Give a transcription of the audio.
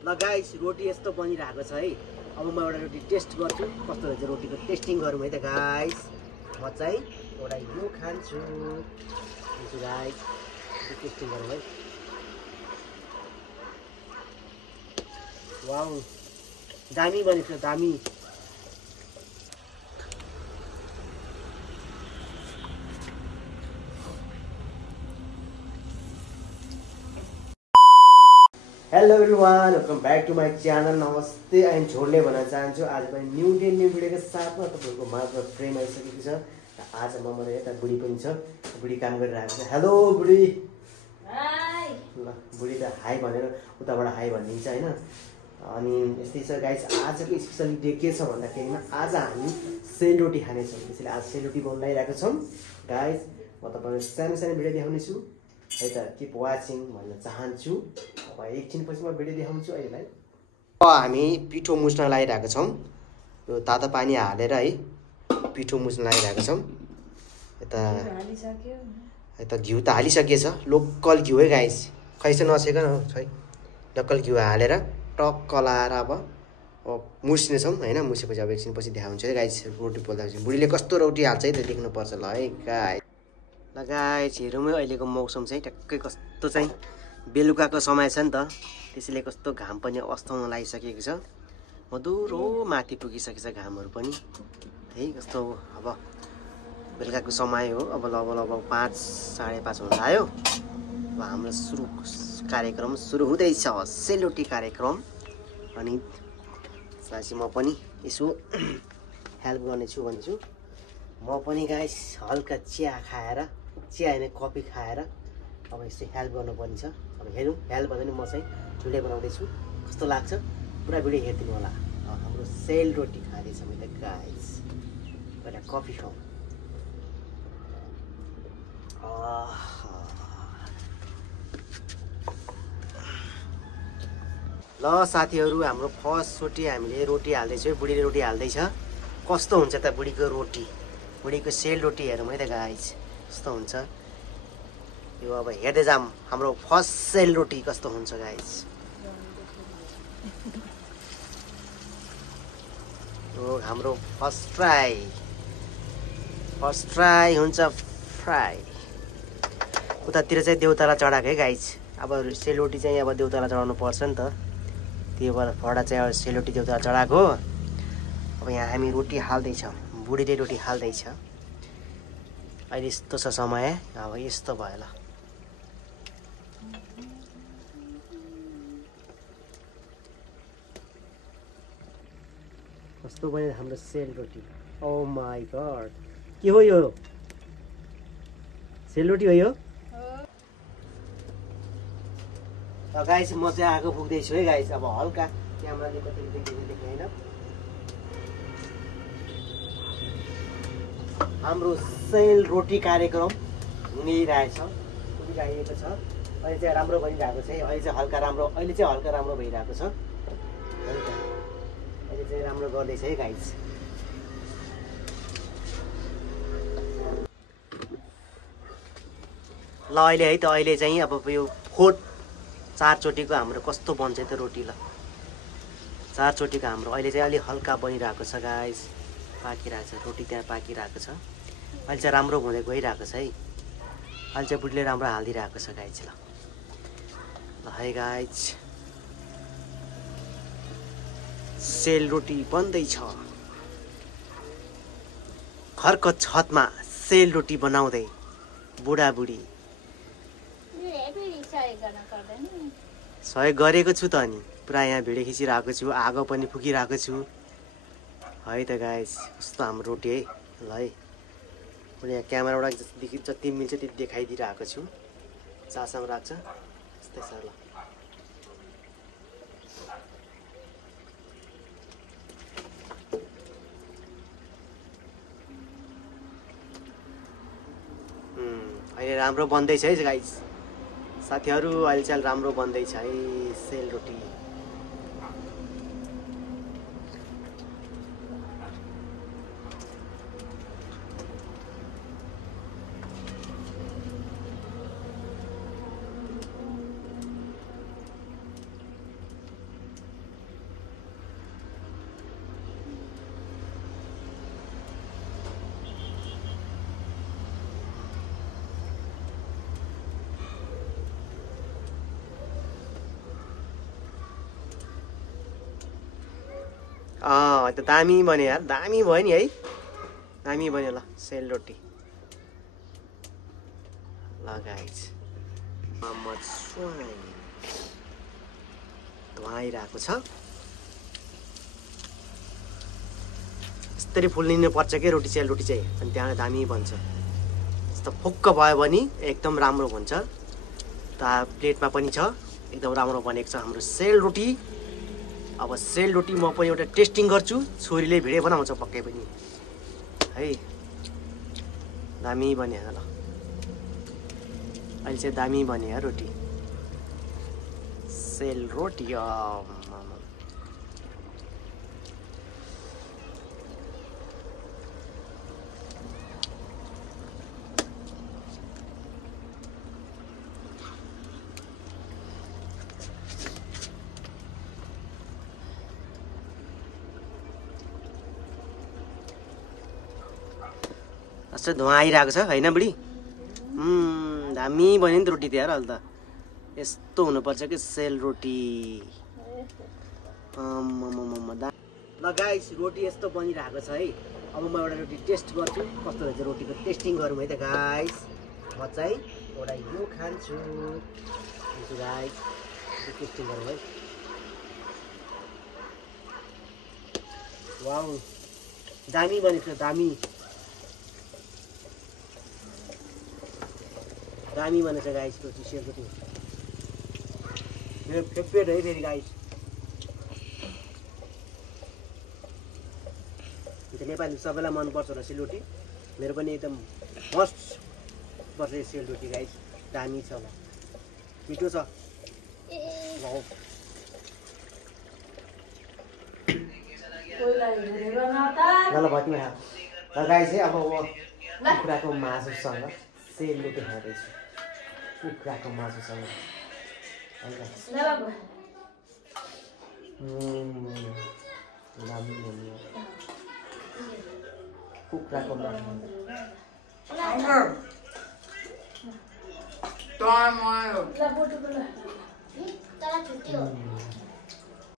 ल गाइस रोटी यस्तो बनिरहेको छ है। अब म एउटा रोटी टेस्ट गर्छु कस्तो हुन्छ रोटीको टेस्टिङ गरौँ है त गाइस। म चाहिँ एउटा यो खान्छु गाइस टेस्टिङ गरौँ है। वाउ दामी बनेको छ दामी। Hello everyone welcome back to my channel. नमस्ते आई एम छोडले भन्न चाहन्छु। आज पनि न्यू डे न्यू भिडियोको साथमा तपाईँहरूको माझमा प्रेम आइसकेको छ। आज म यता बुढी पनि छ, बुढी काम गरिरहेको छ। हेलो बुढी। हाई। ल बुढी त हाई भनेर उताबाट हाई भनिदिन्छ होइन। अनि यस्तै छ गाइस। आजको स्पेसली डे के छ भन्दाखेरिमा आज हामी सेलरोटी खानेछौँ। त्यसैले आज सेलरोटी बनाइरहेको छौँ गाइस। म तपाईँलाई सानो सानो भिडियो देखाउनेछु है त। किप वाचिङ भन्न चाहन्छु। अब एकछिनपछि म भिडियो देखाउँछु अहिलेलाई। हामी पिठो मुछ्न लागिरहेको छौँ। यो तातो पानी हालेर है पिठो मुछ्न लागिरहेको छौँ। यता घिउ त हालिसकिएछ। लोकल घिउ है गाइस, खैसे नसेकन खै। लोकल घिउ हालेर टक्क लाएर अब मुछ्नेछौँ होइन। मुछेपछि अब एकछिनपछि देखाउँछु है गाइस। रोटी पोल्दाखेरि बुढीले कस्तो रोटी हाल्छ है त देख्नुपर्छ ल है गाइस। ल गाइस हेरौँ है अहिलेको मौसम चाहिँ ट्याक्कै कस्तो चाहिँ बेलुकाको समय छ नि त, त्यसैले कस्तो घाम पनि अस्ताउन लागिसकेको छ। मधुरो माथि पुगिसकेको छ घामहरू पनि है। कस्तो अब बेलुकाको समय हो। अब लगभग 5 साढे 5 हुन आयो। अब हाम्रो कार्यक्रम सुरु हुँदैछ, सेलरोटी कार्यक्रम। अनि साँच्चै म पनि यसो हेल्प गर्नेछु भन्छु। म पनि गाइस हल्का चिया खाएर, चिया होइन कफी खाएर अब यस्तो हेल्प गर्नुपर्ने छ। अब हेरौँ हेल्प भन्दा पनि म चाहिँ भिडियो बनाउँदैछु कस्तो लाग्छ पुरा भिडियो हेरिदिनु होला। हाम्रो सेलरोटी खाँदैछ मैले गाइस। पहिला कफी खाउँ। ल साथीहरू हाम्रो फर्स्ट रोटी हामीले रोटी हाल्दैछौँ। बुढीले रोटी हाल्दैछ। कस्तो हुन्छ त बुढीको रोटी, बुढीको सेलरोटी हेरौँ है त गाइस कस्तो हुन्छ यो। अब हेर्दै जाऊँ हाम्रो फर्स्ट सेलरोटी कस्तो हुन्छ गाइस। यो हाम्रो फर्स्ट ट्राई हुन्छ फ्राई। उतातिर चाहिँ देउतालाई चढाएको है गाइस। अब सेलरोटी चाहिँ अब देउतालाई चढाउनु पर्छ नि त, त्यही भएर फडा चाहिँ अब सेलरोटी देउतालाई चढाएको। अब यहाँ हामी रोटी हाल्दैछौँ, बुढीले रोटी हाल्दैछ। अहिले यस्तो छ समय, अब यस्तो भयो ल। कस्तो बन्यो हाम्रो सेलरोटी। ओ माई गॉड के हो यो? सेलरोटी हो यो? गाइस म चाहिँ आगो फुक्दैछु है गाइस। अब हल्का क्यामेराले कति देखेन। हाम्रो सेलरोटी कार्यक्रम हुनिरहेछ, उडिरहेको छ। अहिले चाहिँ राम्रो भइरहेको छ। अहिले चाहिँ हल्का राम्रो भइरहेको छ। अहिले चाहिँ राम्रो गर्दैछ है गाइस। ल अहिले है त अहिले चाहिँ अब यो 4 चोटिको हाम्रो कस्तो बन्छ त रोटी। ल 4 चोटिको हाम्रो अहिले चाहिँ अलि हल्का बनिरहेको छ गाइस। पाकिरहेको छ रोटी, त्यहाँ पाकिरहेको छ। अहिले चाहिँ राम्रो हुँदै गइरहेको छ है। अहिले चाहिँ बुढीले राम्रो हालिदिइरहेको छ गाइस। ल है गाइस सेलरोटी बन्दैछ। घरको छतमा सेलरोटी बनाउँदै बुढाबुढी। सहयोग गरेको छु त अनि पुरा यहाँ भिडियो खिचिरहेको छु, आगो पनि फुकिरहेको छु है त गाइस। कस्तो हाम्रो रोटी है। ल है मैले यहाँ क्यामेराबाट जति मिल्छ त्यति देखाइदिइरहेको छु। चासोमा राख्छ यस्तै छ। ल अहिले राम्रो बन्दैछ है गाइस साथीहरू। अहिले चाहिँ राम्रो बन्दैछ है सेलरोटी। त्यो दामी बन्यो यार, दामी भयो नि है, दामी बन्यो। ल सेलरोटी ल गाइस, धुवाइरहेको छ। यस्तरी फुल्लिनु पर्छ कि रोटी सेलरोटी चाहिँ, अनि त्यहाँ दामी बन्छ। यस्तो फुक्क भयो भने एकदम राम्रो हुन्छ। त प्लेटमा पनि छ, एकदम राम्रो बनेको छ हाम्रो सेलरोटी। अब सेलरोटी म पनि एउटा टेस्टिङ गर्छु, छोरीले भिडियो बनाउँछ पक्कै पनि है। दामी बन्यो ल, अहिले चाहिँ दामी बन्यो रोटी सेलरोटी। यस्तो धुवा आइरहेको छ होइन बुढी? दामी बन्यो नि त रोटी त यार। अहिले त यस्तो हुनुपर्छ कि सेलरोटी। ल गाइस, रोटी यस्तो बनिरहेको छ है। अब म एउटा रोटी टेस्ट गर्छु, कस्तो रहेछ रोटीको टेस्टिङ गरौँ है त गाइस। म चाहिँ एउटा यो खान्छु गाइस, टेस्टिङ गरौँ है। वाउ, दामी बनेको छ, दामी दामी बनेछ गाइस रोटी सेलरोटी। मेरो फेभरेट है फेरि गाइस। नेपाली सबैलाई मनपर्छ होला सेलरोटी, मेरो पनि एकदम मस्त पर्छ सेलरोटी गाइस। दामी छ, मिठो छ। ल भति गाइस है। अब कुखुराको मासुसँग सेलरोटी खाँदैछु, कुखुराको मासुसँग कुखुराको मासु।